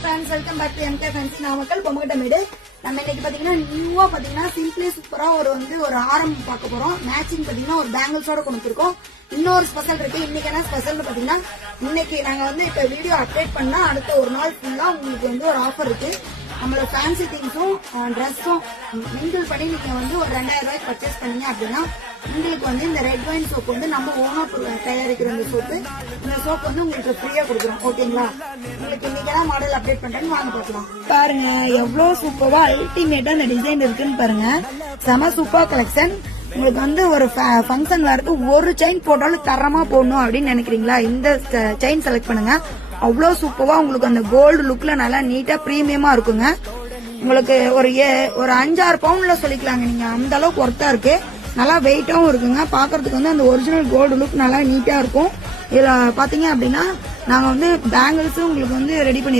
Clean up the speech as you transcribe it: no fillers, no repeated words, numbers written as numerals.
Friends, welcome back to MK fancy Namakkal Bommakattamedu. நம்ம இன்னைக்கு பாத்தீங்கன்னா நியூவா பாத்தீங்கன்னா சிம்பிளி சூப்பரா ஒரு ஆரம் பார்க்க போறோம். மேட்சிங் பாத்தீங்கன்னா ஒரு பேங்கிள்ஸோட கொடுத்துருக்கோம். இன்னொரு ஸ்பெஷல் இருக்கு. இன்னைக்கு என்ன ஸ்பெஷல் பாத்தீங்கன்னா, இன்னைக்கு நாங்க இப்ப வீடியோ அப்டேட் பண்ணா அடுத்த ஒரு நாள் ஃபுல்லா உங்களுக்கு ஒரு ஆஃபர் இருக்கு. நம்மளோட ஃபேன்சி திங்ஸும் ட்ரெஸ்ஸும் மிங்கிள் பண்ணி நீங்க ஒரு 2000 ரூபாய்க்கு பர்ச்சேஸ் பண்ணீங்க அப்படின்னா உங்களுக்கு இந்த ரெட் வைன் சோப் நம்ம ஓனா தயாரிக்கிற இந்த சோப் உங்களுக்கு ஃப்ரீயா கொடுக்குறோம். ஓகேங்களா? உங்களுக்கு இன்னைக்கு மாடல் அப்டேட் பண்றேன்னு வாங்க பார்க்கலாம். பாருங்க எவ்வளவு சூப்பரா அல்டிமேட்டா இந்த டிசைன் இருக்குன்னு பாருங்க. செம சூப்பர் கலெக்ஷன். உங்களுக்கு ஒரு ஃபங்க்ஷன் வேருக்கு ஒரு செயின் போட்டாலும் தரமா போடணும் அப்படின்னு நினைக்கிறீங்களா? இந்த செயின் செலக்ட் பண்ணுங்க. அவ்வளவு சூப்பரா உங்களுக்கு அந்த கோல்டு லுக்ல நல்லா நீட்டா பிரீமியமா இருக்குங்க. உங்களுக்கு ஒரு 5-6 பவுண்ட்ல சொல்லிக்கலாங்க. நீங்க அந்த அளவுக்கு ஒர்த்தா இருக்கு. நல்லா வெயிட்டாவும் இருக்குங்க. பாக்குறதுக்கு அந்த ஒரிஜினல் கோல்டு லுக் நல்லா நீட்டா இருக்கும். இதுல பாத்தீங்க அப்படின்னா நாங்க பேங்கிள்ஸும் உங்களுக்கு ரெடி பண்ணி